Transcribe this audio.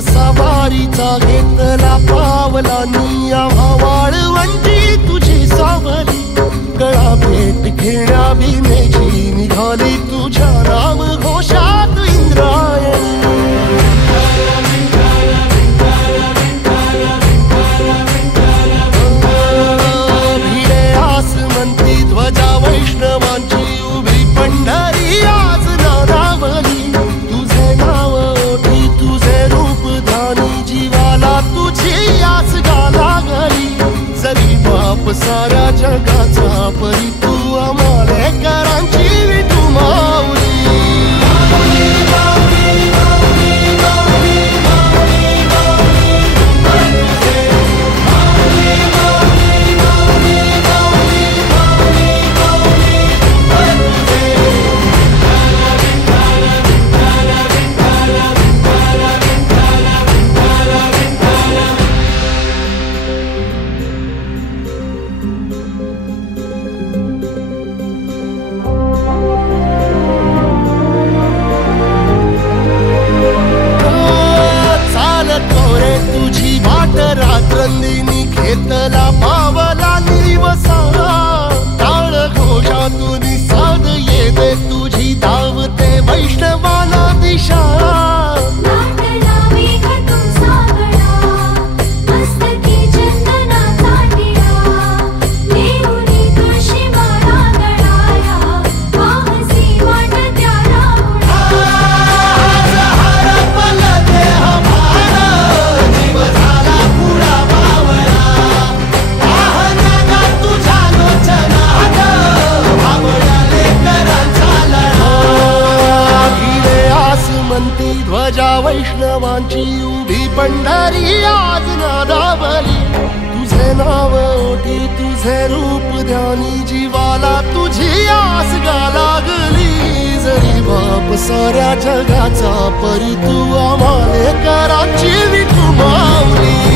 सवारीचा घेतला पावलांनी आम्हा वाळवंटी तुझी सावली गळा भेट घेण्या भीमेची निघाली तुझ्या राम घोषात इंद्रायणी भिडे आसमंती ध्वजा वैष्णवांची उभी पंढरी आज नानावली तुझे नाव ओठी तुझे रूप ध्यानी जीवाला तुझी आस गाला गली जरी बाप साऱ्या जगाचा परी तू आमालेकरांची विठू माऊली रात्रंदिनी घेतला पावला निवसा टाळ घोषातून साध येते तुझी धावते वैष्णवाला दिशा ध्वजा वैष्णवांची उभी पंढरी आज नादावली तुझे नाव ओठी तुझे रूप ध्यानी जीवाला तुझी आस गा लागली जरी बाप साऱ्या जगाचा परी तू आमालेकरांची विठू माऊली